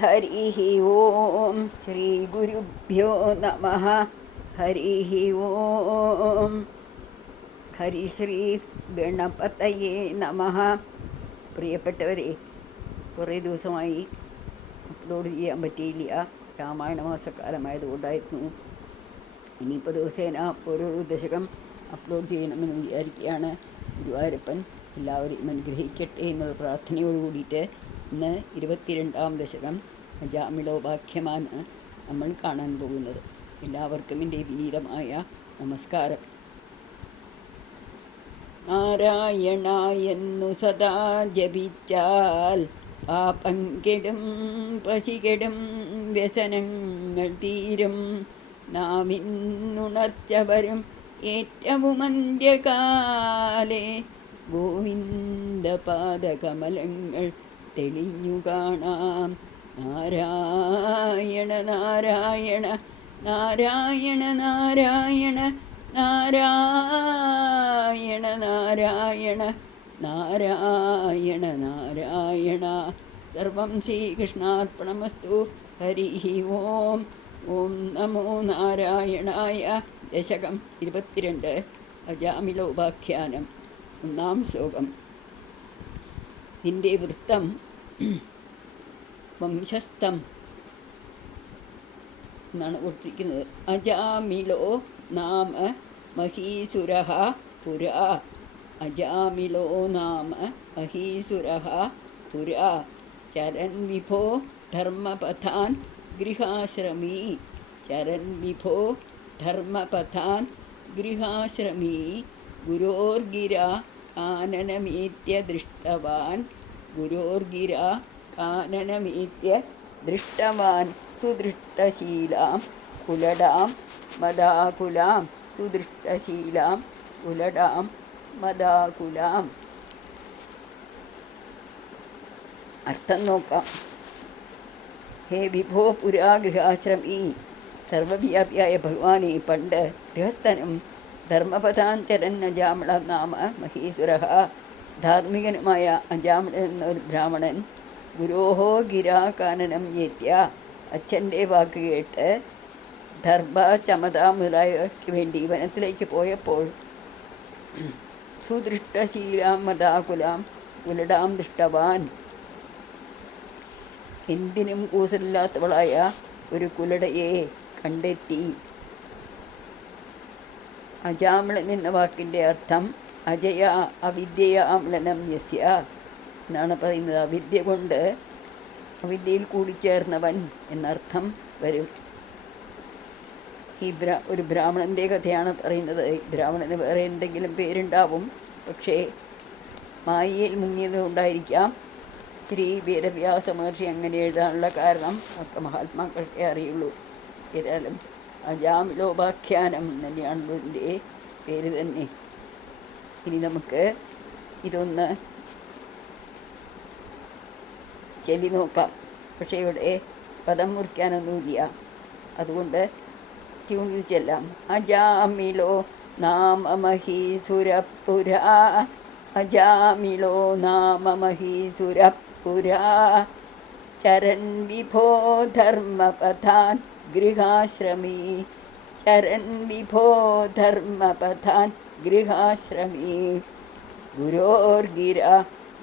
ഹരിഃ ഓം ശ്രീ ഗുരുഭ്യോ നമഃ. ഹരിഃ ഓം ഹരിശ്രീ ഗണപതയേ നമഃ. പ്രിയപ്പെട്ടവരെ, കുറേ ദിവസമായി അപ്ലോഡ് ചെയ്യാൻ പറ്റിയില്ല. രാമായണ മാസക്കാലമായതുകൊണ്ടായിരുന്നു. ഇനിയിപ്പോൾ ദിവസേന ഓരോ ദശകം അപ്ലോഡ് ചെയ്യണമെന്ന് വിചാരിക്കുകയാണ്. ഗുരുവായൂരപ്പൻ എല്ലാവരെയും അനുഗ്രഹിക്കട്ടെ എന്നുള്ള പ്രാർത്ഥനയോട് കൂടിയിട്ട് ഇന്ന് 22-ാം ദശകം അജാമിളോപാഖ്യമാണ് നമ്മൾ കാണാൻ പോകുന്നത്. എല്ലാവർക്കും എൻ്റെ വിനീതമായ നമസ്കാരം. നാരായണായെന്നു സദാ ജപിച്ചാൽ പാപം കെടും, പശി കെടും, വ്യസനങ്ങൾ തീരും, നാവിനുണർച്ച വരും ഏറ്റവും അന്ത്യകാലേ, ഗോവിന്ദപാദകമലങ്ങൾ തെളിഞ്ഞു കാണാം. നാരായണ നാരായണ നാരായണ നാരായണ നാരായണ നാരായണ നാരായണ നാരായണ. സർവം ശ്രീകൃഷ്ണാർപ്പണമസ്തു. ഹരിഃ ഓം. ഓം നമോ നാരായണായ. ദശകം 22 അജാമിളോപാഖ്യാനം. 1-ാം ശ്ലോകം. ഇതിൻ്റെ വൃത്തം വംശസ്ഥം എന്നാണ് കൊടുത്തിരിക്കുന്നത്. അജാമിളോ നാമ മഹീസുരഃ പുരാ. അജാമിളോ നാമ മഹീസുരഃ പുരാ. ചരൻ വിഭോ ധർമ്മപഥാൻ ഗൃഹാശ്രമീ. ചരൻ വിഭോ ധർമ്മപഥാൻ ഗൃഹാശ്രമീ. ഗുരോർഗിരാ കാനനമേത്യ ദൃഷ്ടവാൻ. ഗുരോർഗിരാ കാനനമേത്യ ദൃഷ്ടവാൻ. സുദൃഷ്ടശീലാം കുലടാം മദാകുലാം. സുദൃഷ്ടശീലാം കുലടാം മദാകുലാം. അർത്ഥം നോക്കാം. ഹേ വിഭോ പുരാ ഗൃഹാശ്രമീ. സർവവ്യാപിയായ ഭഗവാനെ, പണ്ട് ഗൃഹസ്ഥനും ധർമ്മപഥാൻ ചരൻ അജാമിള നാമ മഹീസുരഃ, ധാർമ്മികനുമായ അജാമിളൻ എന്നൊരു ബ്രാഹ്മണൻ, ഗുരോഹോ ഗിരാകാനനം ഏത്യ, അച്ഛൻ്റെ വാക്ക് കേട്ട് ദർഭ ചമത മുതലായവയ്ക്ക് വേണ്ടി വനത്തിലേക്ക് പോയപ്പോൾ, സുദൃഷ്ടശീലാം മദാകുലാം കുലടാം ദൃഷ്ടവാൻ, എന്തിനും കൂസലില്ലാത്തവളായ ഒരു കുലടയെ കണ്ടെത്തി. അജാമിളൻ എന്ന വാക്കിൻ്റെ അർത്ഥം അജയ അവിദ്യയാമ്ലനം യസ്യ എന്നാണ് പറയുന്നത്. അവിദ്യ കൊണ്ട് അവിദ്യയിൽ കൂടിച്ചേർന്നവൻ എന്നർത്ഥം വരും. ഒരു ബ്രാഹ്മണൻ്റെ കഥയാണ് പറയുന്നത്. ബ്രാഹ്മണന് വേറെ എന്തെങ്കിലും പേരുണ്ടാവും, പക്ഷേ മായയിൽ മുങ്ങിയത് കൊണ്ടായിരിക്കാം ശ്രീ വേദവ്യാസ മഹർഷി അങ്ങനെ എഴുതാനുള്ള കാരണം ഒക്കെ മഹാത്മാക്കൾക്കേ അറിയുള്ളൂ. ഏതായാലും അജാമിളോപാഖ്യാനം തന്നെയാണല്ലോ ഇതിൻ്റെ പേര് തന്നെ. ഇനി നമുക്ക് ഇതൊന്ന് ചൊല്ലി നോക്കാം. പക്ഷേ ഇവിടെ പദം മുറിക്കാനൊന്നുമില്ല, അതുകൊണ്ട് ട്യൂണിൽ ചെല്ലാം. അജാമിളോ നാമ മഹീസുരപുരാ. അജാമിളോ നാമ മഹീസുരപുരാ. ചരൻ വിഭോ ധർമ്മപഥാൻ ഗൃഹാശ്രമീ. ചരൻ വിഭോ ധർമ്മപഥാൻ ഗൃഹാശ്രമീ. ഗുരോർഗിര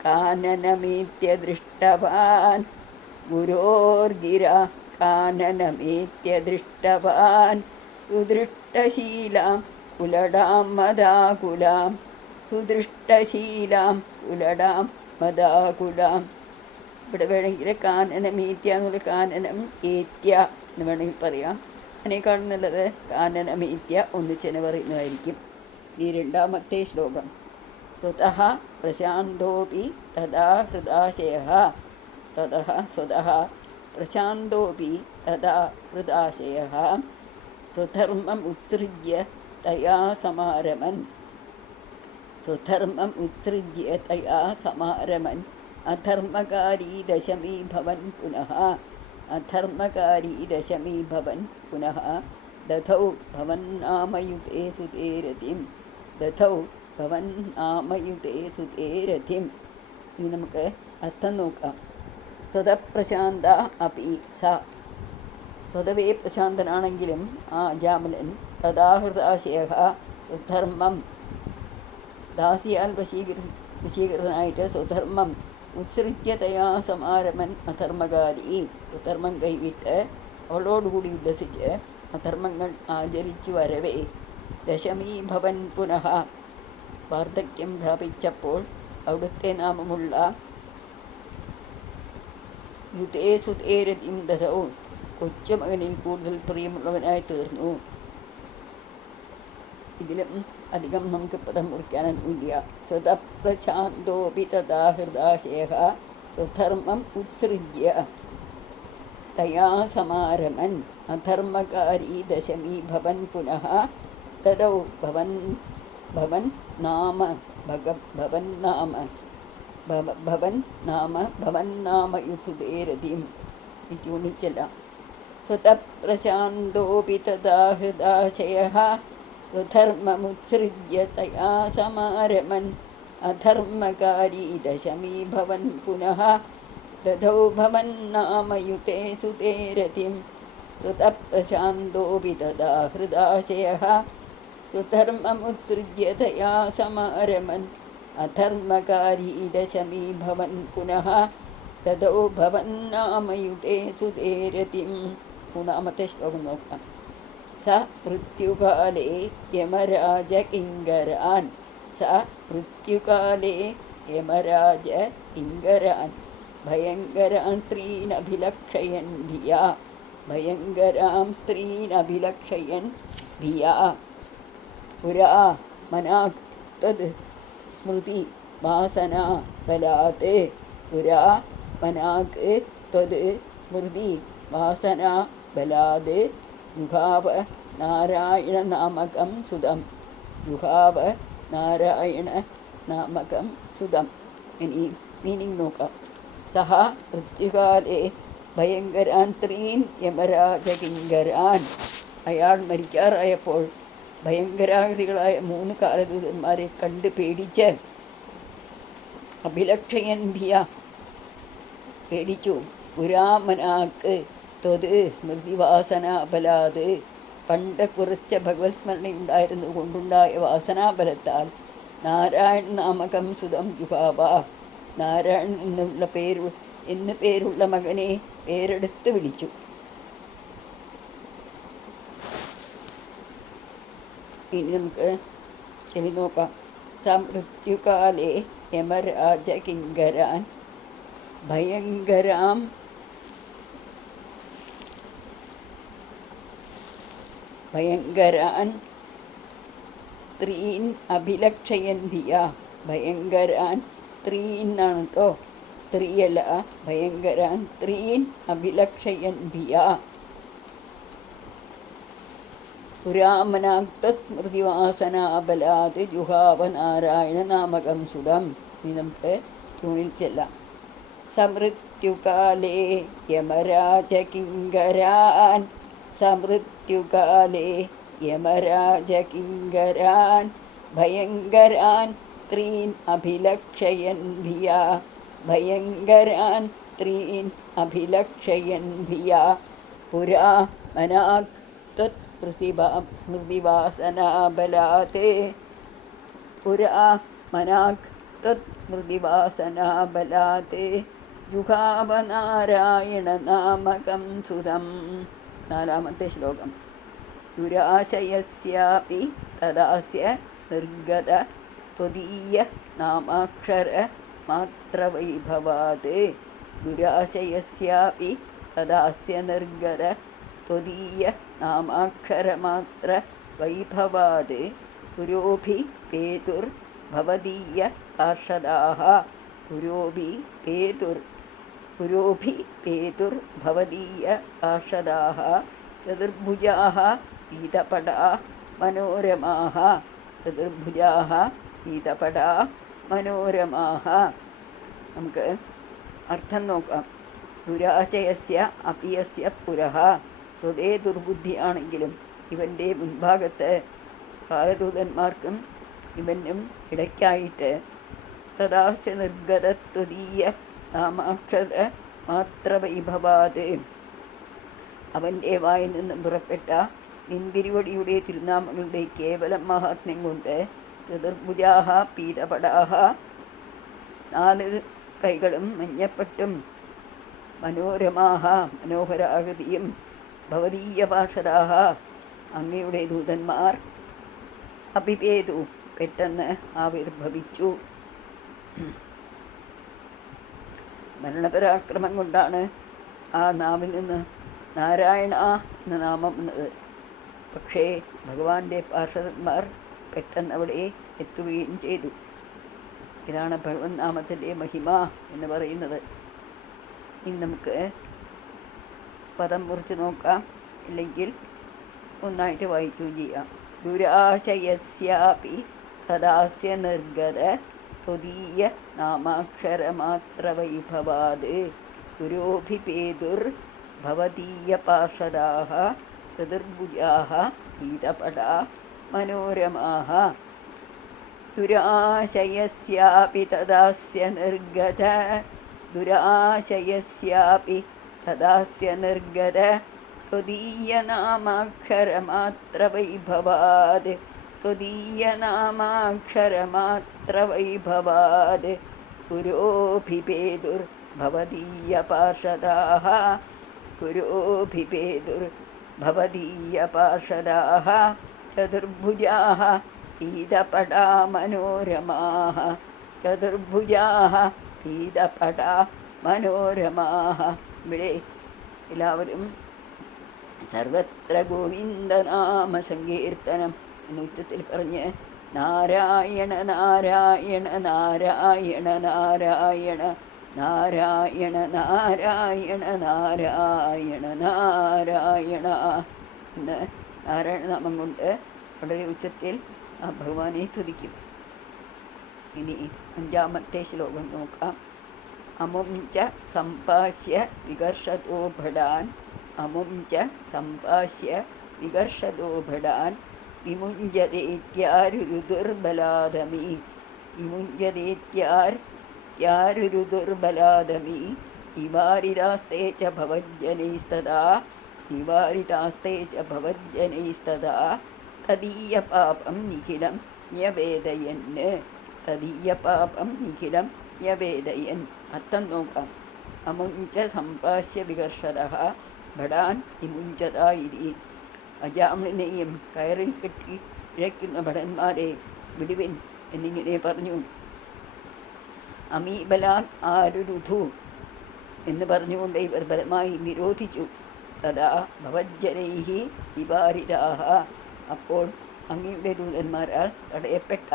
കാനനമേത്യ ദൃഷ്ടവാൻ. ഗുരോർഗിര കാനനമേത്യ ദൃഷ്ടവാൻ. സുദൃഷ്ടശീലാം കുലടാം മദാകുലാം. സുദൃഷ്ടശീലാം കുലടാം മദാകുലാം. ഇവിടെ വേണമെങ്കിൽ കാനനമേത്യ എന്നുള്ള കാനനം ഏത്യ എന്ന് വേണമെങ്കിൽ പറയാം. അതിനേക്കാളും നല്ലത് കാനനമേത്യ ഒന്നിച്ചെന്ന് പറയുന്നതായിരിക്കും. ഈ 2-ാമത്തെ ശ്ലോകം. സ്വതഃ പ്രശാന്തോപി തഥാ ഹൃദാശയഃ. തതഃ സ്വതഃ പ്രശാന്തോപി തഥാ ഹൃദാശയഃ. സ്വധർമ്മം ഉത്സൃജ്യ തയാ സമാരമൻ. സ്വധർമ്മം ഉത്സൃജ്യ തയാ സമാരമൻ. അധർമ്മകാരീ ദശമീ ഭവൻ പുനഃ. അധർമ്മകാരീ ദശമീ ഭവൻ പുനഃ. ദധൗ ഭവൻ നാമയുതേ സുതേ രതിം. ദധൗ ഭവൻ നാമയുതേ സുതേ രതിം. ഇനി നമുക്ക് അർത്ഥം നോക്കാം. സ്വതപ്രശാന്ത അപി സ. സ്വതവേ പ്രശാന്തനാണെങ്കിലും ആ അജാമിലൻ തഥാഹൃദാശയ സ്വധർമ്മം ദാസിയാൽ വശീകൃതനായിട്ട് സ്വധർമ്മം ഉത്സൃജ്യതയാ സമാരമൻ അധർമ്മകാരി. സ്വധർമ്മം കൈവിട്ട് അവളോടുകൂടി ഉല്ലസിച്ച് അധർമ്മങ്ങൾ ആചരിച്ചു വരവേ ദശമീ ഭവൻ പുനഃ വാർദ്ധക്യം പ്രാപിച്ചപ്പോൾ അവിടുത്തെ നാമമുള്ള യുതേ സുതേരതിം ദശവും കൊച്ചുമകനിൽ കൂടുതൽ പ്രിയമുള്ളവനായി തീർന്നു. ഇതിലും അധികം നമുക്ക് പദം മുറിക്കാനൊന്നുമില്ല. സ്വതപ്രശാന്തോപി തഥാ ഹൃദാശയ സ്വധർമ്മം ഉത്സൃജ്യ തയാ സമാരമൻ അധർമ്മകാരി ദശമീ ഭവൻ പുനഃ തദൗ ഭവൻ നാമ യുസുതേരതിം ട്യൂണിച്ചെല്ലാം. സ്വതപ്രശാന്തോപി തഥാ ഹൃദാശയഃ സ്വധർമ്മമുത്സൃജ്യ തയാ സമാരമൻ അധർമ്മകാരി ദശമീ ഭവൻ പുനഃ ദദൗ ഭവൻ നാമ യുതേ സുതേരതിം. സ്വതപ്രശാന്തോപി തഥാ ഹൃദാശയഃ സ്വധർമ്മമുത്സൃജ്യ തയാ സമാരമൻ അധർമ്മകാരി ദശമീ ഭവൻ പുനഃ തദൗ ഭവൻ നാമ യുതേ സുതേരതിം. മൂന്നാമത്തെ ശ്ലോകം നോക്കാം. സ മൃത്യുകാലേ യമരാജ കിങ്കരാൻ. സ മൃത്യുകാലേ യമരാജ കിങ്കരാൻ ഭയങ്കരാൻ സ്ത്രീനഭിലക്ഷയൻ ഭിയാ. ഭയങ്കരാം സ്ത്രീനഭിലക്ഷയൻ ഭിയാ. പുരാ മനാക് തദ് സ്മൃതി വാസനാ ബലാത്. പുരാ മനാക് ത്വത് സ്മൃതി വാസനാ ബലാത് യുഹാവ നാരായണ നാമകം സുതം. യുഹാവ നാരായണ നാമകം സുതം. ഇനി മീനിങ് നോക്കാം. സഹ മൃത്യുകാലേ ഭയങ്കരാൻ സ്ത്രീൻ യമരാജകിങ്കരാൻ. അയാൾ മരിക്കാറായപ്പോൾ ഭയങ്കരാകൃതികളായ 3 കാലദൂതന്മാരെ കണ്ട് പേടിച്ച് അഭിലക്ഷയൻ ഭിയ പേടിച്ചു. പുരാമനാക്ക് ത്വത് സ്മൃതിവാസനാബലാത്. പണ്ട് കുറച്ച് ഭഗവത് സ്മരണയുണ്ടായിരുന്നു കൊണ്ടുണ്ടായ വാസനാബലത്താൽ നാരായണ നാമകം സുതം യുഹാവ. നാരായണൻ എന്ന് പേരുള്ള മകനെ പേരെടുത്ത് വിളിച്ചു. ഇനി നമുക്ക് ചെവി നോക്കാം. സമൃത്യുകാലേ യമരാജ കിങ്കരാൻ ഭയങ്കരാൻ സ്ത്രീൻ അഭിലക്ഷയൻ ഭിയ. ഭയങ്കരാൻ സ്ത്രീൻ ആണ് കേട്ടോ, സ്ത്രീയല്ല. ഭയങ്കരാൻ സ്ത്രീൻ അഭിലക്ഷയൻ ഭിയ. പുരാമനാക്ത സ്മൃതിവാസനാബലാത് ജുഹാവ നാരായണ നാമകം സുതം. ഇനി നമുക്ക് ട്യൂണിൽ ചെല്ലാം. സമൃത്യുകാലേ യമരാജ കിങ്കരാൻ. സമൃത്യുകാലേ യമരാജ കിങ്കരാൻ ഭയങ്കരാൻ സ്ത്രീൻ അഭിലക്ഷയൻ ഭിയ. ഭയങ്കരാൻ സ്ത്രീൻ അഭിലക്ഷയൻ ഭിയ. പുരാ മനാക് ത്വത് സ്മൃതിവാസനാബലാത്. പുരാ മനാക് ത്വത് സ്മൃതിവാസനാബലാത് ജുഹാവ നാരായണ നാമകം സുതം. 4ാമത്തെ ശ്ലോകം. ദുരാശയസ്യാപി തദാസ്യ നിർഗത ത്വദീയ നാമാക്ഷര മാത്രവൈഭവാത്. ദുരാശയസ്യാപി തദാസ്യ നിർഗത ത്വദീയ നാമാക്ഷരമാത്ര വൈഭവാത് പുരോഭി പേതുർഭവദീയ പാർഷദാഃ. പുരോഭി പേതുർഭവദീയ പാർഷദാഃ ചതുർഭുജാഃ പീതപടാ മനോരമാഃ. ചതുർഭുജാഃ പീതപടാ മനോരമാഃ. നമുക്ക് അർത്ഥം നോക്കാം. ദുരാശയസ്യ അപിയസ്യ പുരഃ. സ്വതേ ദുർബുദ്ധിയാണെങ്കിലും ഇവൻ്റെ മുൻഭാഗത്ത് കാലദൂതന്മാർക്കും ഇവനും ഇടയ്ക്കായിട്ട് തദാസ്യ നിർഗത ത്വദീയ നാമാക്ഷര മാത്രവൈഭവാത് അവൻ്റെ വായിൽ നിന്നും പുറപ്പെട്ട നിന്തിരുവടിയുടെ തിരുനാമങ്ങളുടെ കേവലം മഹാത്മ്യം കൊണ്ട് ചതുർഭുജാഹ പീതപടാഹ 4 കൈകളും മഞ്ഞപ്പട്ടും മനോരമാഹ മനോഹരാകൃതിയും ഭവതീയ പാർഷദാഹ അങ്ങയുടെ ദൂതന്മാർ അഭിപേതു പെട്ടെന്ന് ആവിർഭവിച്ചു. മരണപരാക്രമം കൊണ്ടാണ് ആ നാവിൽ നിന്ന് നാരായണ എന്ന നാമം വന്നത്. പക്ഷേ ഭഗവാന്റെ പാർഷദന്മാർ പെട്ടെന്ന് അവിടെ എത്തുകയും ചെയ്തു. ഇതാണ് ഭഗവത് നാമത്തിൻ്റെ മഹിമ എന്ന് പറയുന്നത്. ഇനി നമുക്ക് പദം മുറിച്ച് നോക്കാം, അല്ലെങ്കിൽ ഒന്നായിട്ട് വായിക്കുകയും ചെയ്യാം. ദുരാശയസ്യാപി തദാസ്യ നിർഗത ത്വദീയ നാമാക്ഷരമാത്രവൈഭവാത് ഗുരോഭിപേതുർഭവതീയ പാർഷദാഃ ചതുർഭുജാഃ പീതപടാ മനോരമാഃ. ദുരാശയസ്യാപി തദാസ്യ നിർഗത ദുരാശയസ്യാപി തദാസ്യ നിർഗത ത്വദീയ നാമാക്ഷരമാത്രവൈഭവാത് ത്വദീയ നാമാക്ഷരമാത്രവൈഭവാത് ഗുരോഭിപേതുർഭവതീയ പാർഷദാഃ ഗുരോഭിപേതുർഭവതീയ പാർഷദാഃ ചതുർഭുജാഃ പീതപടാ മനോരമാഃ ചതുർഭുജാഃ പീതപടാ മനോരമാഃ. ഇവിടെ എല്ലാവരും സർവത്ര ഗോവിന്ദനാമ സങ്കീർത്തനം എന്ന് ഉച്ചത്തിൽ പറഞ്ഞ് നാരായണ നാരായണ നാരായണ നാരായണ നാരായണ നാരായണ നാരായണ നാരായണ എന്ന് നാരായണനാമം കൊണ്ട് വളരെ ഉച്ചത്തിൽ ആ ഭഗവാനെ തുതിക്കും. ഇനി 5-ാമത്തെ ശ്ലോകം നോക്കാം. അമും ച സംപാസ്യ വികർഷതോ ഭടാൻ അമും ച സംപാസ്യ വികർഷതോ ഭടാൻ വിമുഞ്ജതേത്യാരുരുദുർബലാദമി വിമുഞ്ജതേത്യാരുരുദുർബലാദമി നിവാരിതാസ്തേ ച ഭവജ്ജനൈസ്തദാ നിവാരിതാസ്തേ ച ഭവജ്ജനൈസ്തദാ തദീയ പാപം നിഖിലം ന്യവേദയൻ തദീയ പാപം നിഖിലം ന്യവേദയൻ. അർത്ഥം നോക്കാം. അമുഞ്ച സംപാസ്യ വികർഷതഃ ഭടാൻ വിമുഞ്ചത ഇതി. അജാമിനെയും കയറിൽ കെട്ടി ഇഴയ്ക്കുന്ന ഭടന്മാരെ വിടുവിൻ എന്നിങ്ങനെ പറഞ്ഞു. അമീബലാൻ ആരുരുധു എന്ന് പറഞ്ഞുകൊണ്ട് ഇവർ ബലമായി നിരോധിച്ചു. തഥാ ഭവജ്ജനൈഹി നിവാരിതാഃ അപ്പോൾ അങ്ങയുടെ ദൂതന്മാരാൽ തടയപ്പെട്ട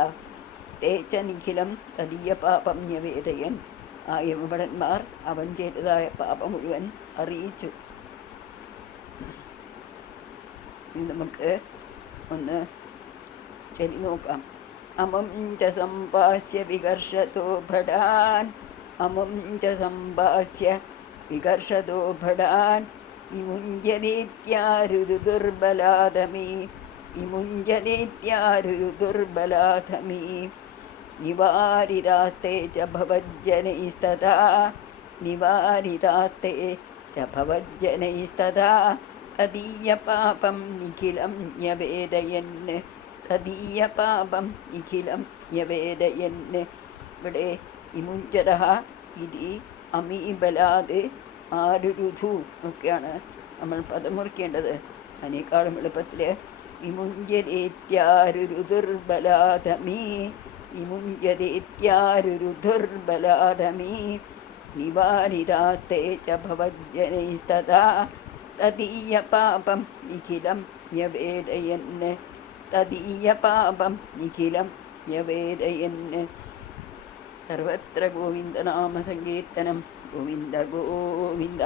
തേച്ച നിഖിലം തദീയ പാപം ന്യവേദയൻ ആ യമഭടന്മാർ അവൻ ചെയ്തതായ പാപം മുഴുവൻ അറിയിച്ചു. ഇനി നമുക്ക് ഒന്ന് ചൊല്ലി നോക്കാം. അമും ച സംപാസ്യ വികർഷതോ ഭടാൻ അമും ച സംപാസ്യ വികർഷതോ ഭടാൻ വിമുഞ്ജതേത്യാരുരുദുർബലാദമി വിമുഞ്ജതേത്യാരുരുദുർബലാദമി നിവാരിതാസ്തേ ച ഭവജ്ജനൈസ്തദാ നിവാരിതാസ്തേ ച ഭവജ്ജനൈസ്തദാ തദീയ പാപം നിഖിലം ന്യവേദയൻ തദീയ പാപം നിഖിലം ന്യവേദയൻ. ഇവിടെ വിമുഞ്ജതഃ ഇതി അമീബലാത് ആരുരുധു ഒക്കെയാണ് നമ്മൾ പദം മുറിക്കേണ്ടത്. അതിനേക്കാളും എളുപ്പത്തിൽ വിമുഞ്ജതേത്യാരുരുദുർബലാദമി വിമുഞ്ജതേത്യാരുരുദുർബലാദമി നിവാരിതാസ്തേ ച ഭവജ്ജനൈസ്തദാ തദീയ പാപം നിഖിലം ന്യവേദയൻ തദീയ പാപം നിഖിലം ന്യവേദയൻ. സർവത്ര ഗോവിന്ദനാമ സങ്കീർത്തനം. ഗോവിന്ദ ഗോവിന്ദ.